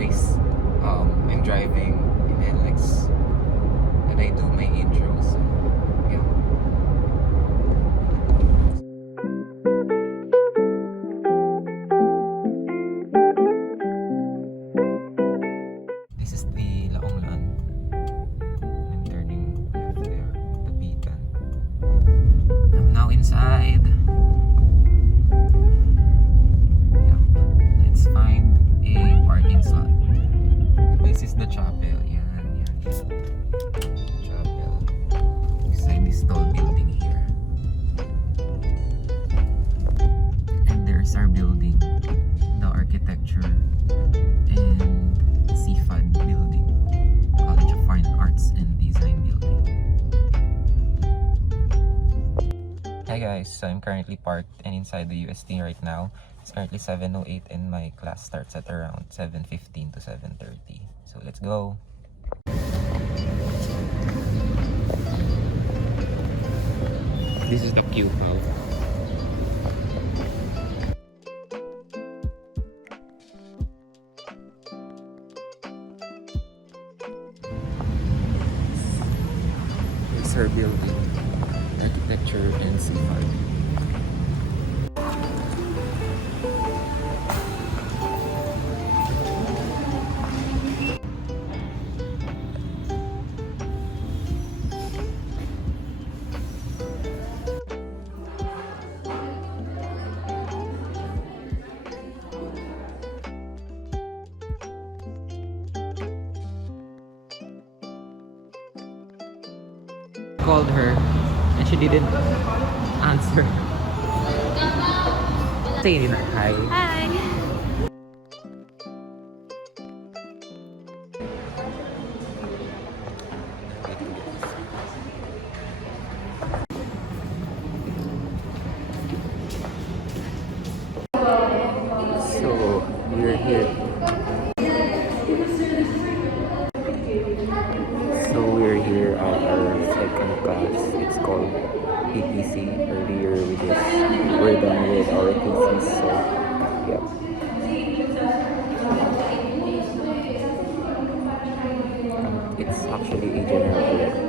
anyways, I'm driving in NLEX and I do my intro, so yeah. This is the Laonglan. I'm turning left there, the Bitan. I'm now inside. Yep. Let's find a parking slot. This is the chapel. Yan. Chapel. Beside this tall building here. And there's our building. The architecture and CFAD building. College of Fine Arts and Design building. Hi guys, so I'm currently parked and inside the UST right now. It's currently 7:08 and my class starts at around 7:15 to 7:30. So let's go. This is the queue now. Here's our building. Architecture and CFAD. Called her and she didn't answer. Say hi. Hi. So we're here. At our second class. It's called PPC. Earlier we're done with our thesis. So yeah. It's actually a general elective.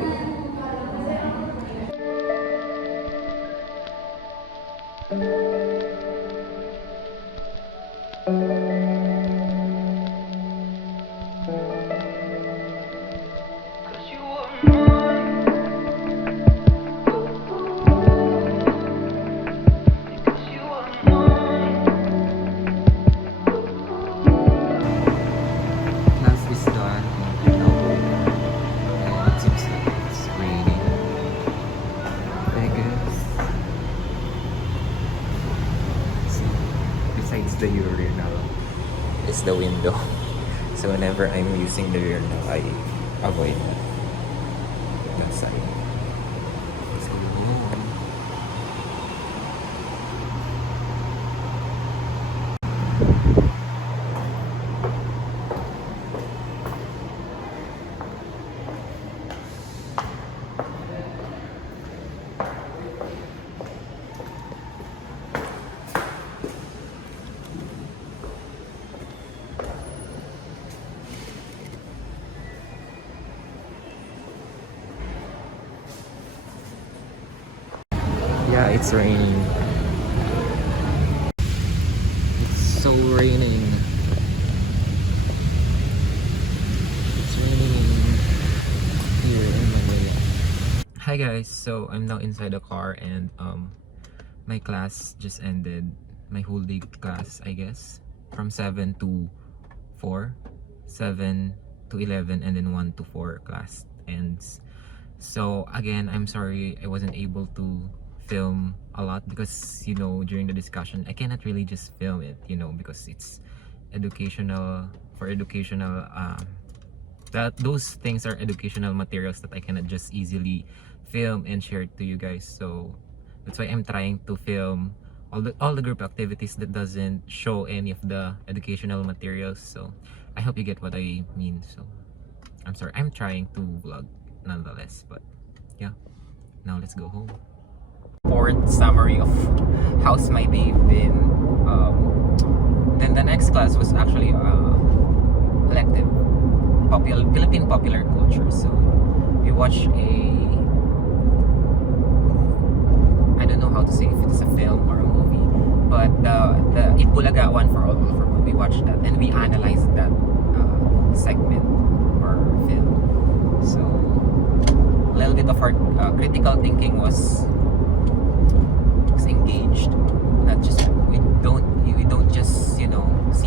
The urinal is the window, so whenever I'm using the urinal I avoid that side. So, yeah, it's raining. It's so raining. It's raining here in Manila. Hi guys, so I'm now inside the car and my class just ended. My whole day class, I guess, from 7 to 4, 7 to 11, and then 1 to 4 class ends. So again, I'm sorry I wasn't able to film a lot because, you know, during the discussion I cannot really just film it, you know, because it's educational, that those things are educational materials that I cannot just easily film and share to you guys. So that's why I'm trying to film all the group activities that doesn't show any of the educational materials. So I hope you get what I mean. So I'm sorry, I'm trying to vlog nonetheless, but yeah, now let's go home. Short summary of how's my day been. Then the next class was actually elective, Philippine popular culture. So we watch I don't know how to say if it's a film or a movie, but the Itbulaga one for all over. We watched that and we analyzed that segment or film. So a little bit of our critical thinking was engaged. Not just we don't just see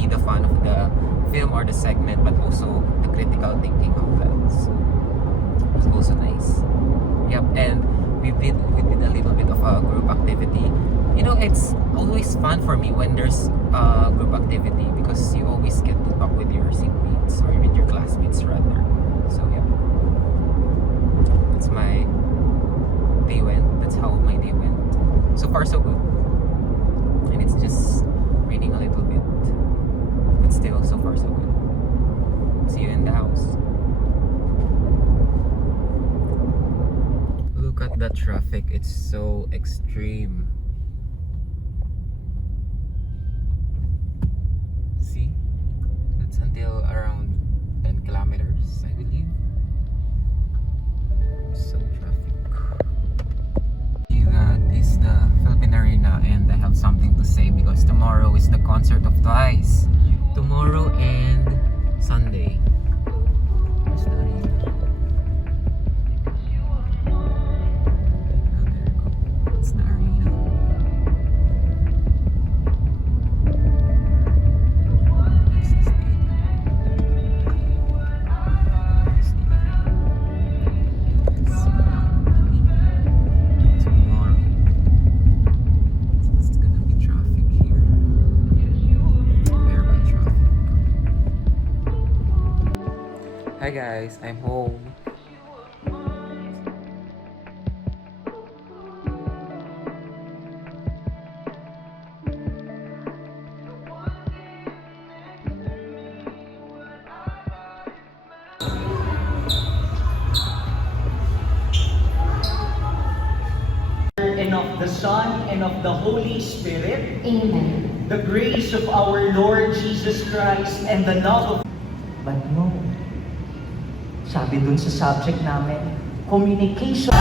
the fun of the film or the segment, but also the critical thinking of that. So it was also nice. Yep, and we did a little bit of a group activity. It's always fun for me when there's a group activity because you always get to talk with your seatmates or with your classmates rather. So yeah, that's my day went. That's how my day went. So far so good. And it's just raining a little bit, but still so far so good. See you in the house. Look at the traffic, it's so extreme. See? That's until around 10 kilometers, I believe. So traffic. That is the Philippine Arena, and I have something to say because tomorrow is the concert of Twice. Tomorrow and Sunday. Where's the arena? There you go. It's the arena. That's the stadium. That's the arena. Tomorrow. It's gonna be traffic here. Very bad traffic. Hi guys, I'm home. And of the Son, and of the Holy Spirit. Amen. The grace of our Lord Jesus Christ and the love of... But no. Sabi dun sa subject namin, communication.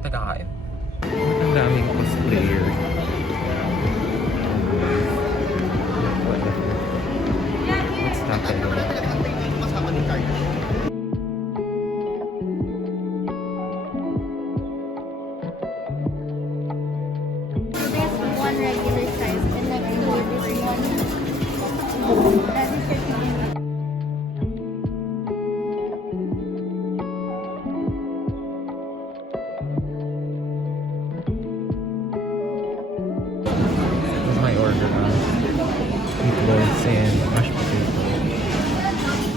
Tagakain. Ang daming cosplayer. What's happening? There's one regular size and then I believe this one. That is 13. This is my order. Meatballs and mashed potato.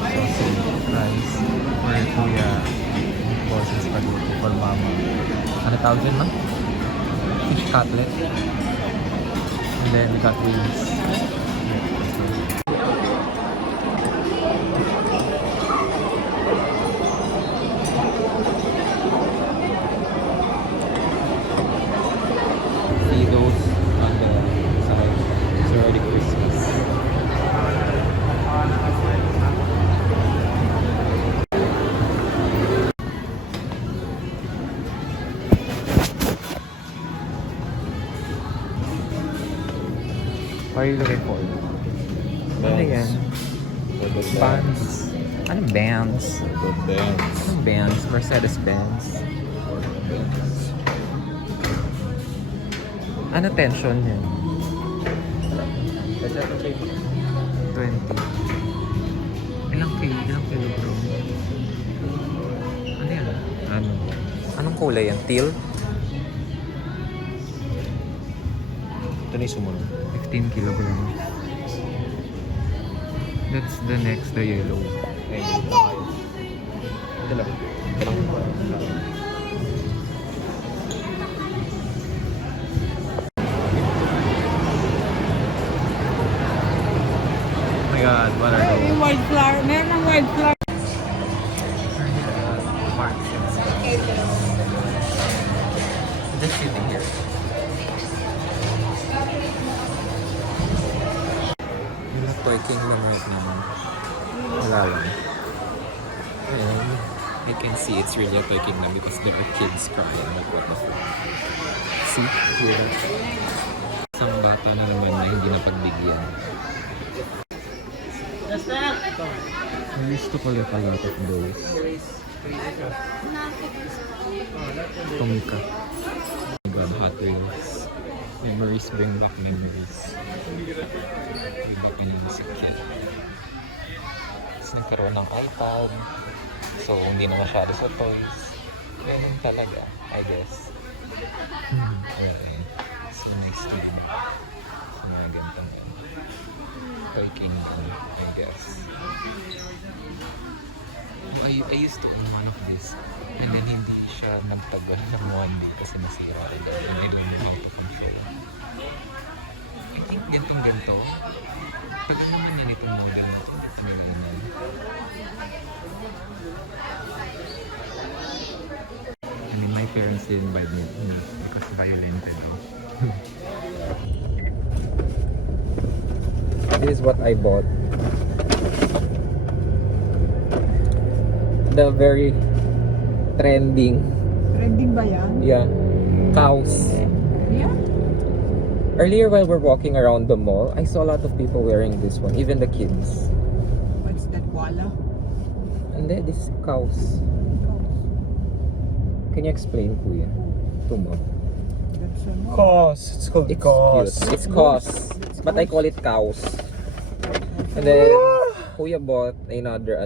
Sausage, rice, for kuya. Meatballs and spaghetti for mama. Ano tawag dyan, ma? Fish cutlet. And then we got wings. See those on the side. It's already Christmas. What are you looking for? Ano yan? Bands. Anong bands? Anong bands? Mercedes-Benz. Ano tension yan? 20. Ilang kilogram? Ano yan? Anong kulay yan? Teal? Ito na yung sumunod. 15 kilogram. That's the next, the yellow. Ayun, ito kayo. Ito lang. Ito lang. flower. Meron ng wildflower. Marks and stuff. Just sitting here. Yung Toy Kingdom right now. Wala lang. And I can see it's really a Toy Kingdom because there are kids crying. Like, what the fuck? See? Hear that? Isang bata na naman na hindi napagbigyan. I used to collect a lot of those. Tomika. Oh my god, Hot Wheels. Memories bring back memories. Way back when I was a kid. Tapos nagkaroon ng iPad. So, hindi na masyado sa toys. Ganun talaga, I guess. Ayan. So, next time. So, mga ganitong Toy Kingdom, I guess. I used to own one of these. And then hindi siya nagtagal ng one day kasi nasira rin. Hindi doon yung to control. I think ganito. Pag naman yan itong model, I mean, my parents didn't buy me because violent daw. This is what I bought. The very trending. Trending ba yan? Yeah. Cows. Yeah. Earlier while we're walking around the mall, I saw a lot of people wearing this one, even the kids. What's that, koala? And then this cows. Can you explain, Kuya? Tumo. That's so nice. Cos. It's called It's cos. cute. It's cows. But I call it cows. And then, Kuya bought another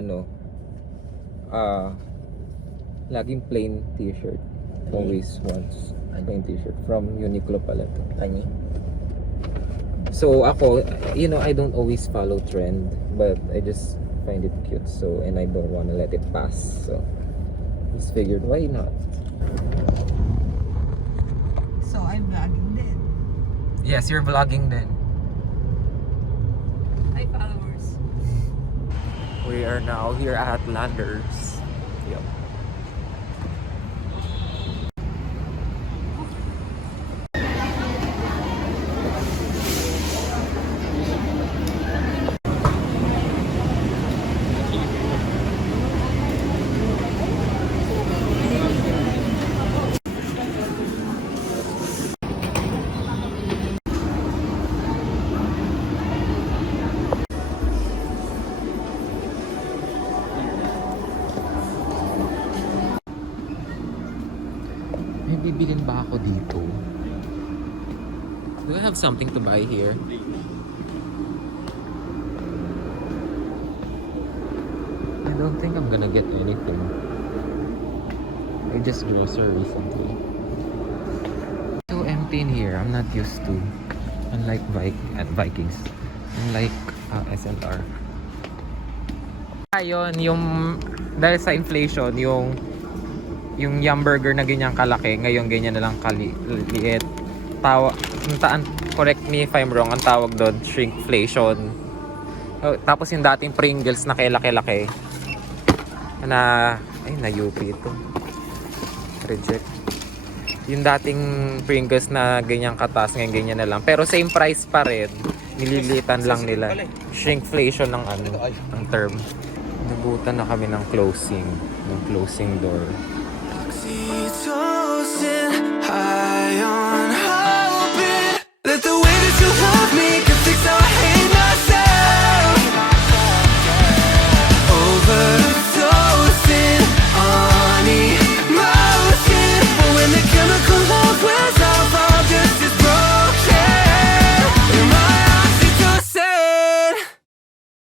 laging plain t-shirt. Always wants plain t-shirt from Uniqlo pala to. Tani. So ako, I don't always follow trend, but I just find it cute. So, and I don't want to let it pass. So, just figured, why not? So I'm vlogging din. Yes, you're vlogging then. Hi followers. We are now here at Landers. Yep. May bibilin ba ako dito? Do I have something to buy here? I don't think I'm gonna get anything. I just grocery recently. So empty in here. I'm not used to. Unlike Vikings. Unlike SNR. Ayun, yung dahil sa inflation, yung yum burger na ganyang kalaki, ngayon ganyan na lang kaliit. Correct me if I'm wrong, ang tawag doon, shrinkflation. Tapos yung dating Pringles na laki-laki na, na-UP ito. Reject. Yung dating Pringles na ganyang katas, ngayon ganyan na lang. Pero same price pa rin. Nililitan lang nila. Shrinkflation ng ang term. Nabutan na kami ng closing door. Toasting high on hoping that the way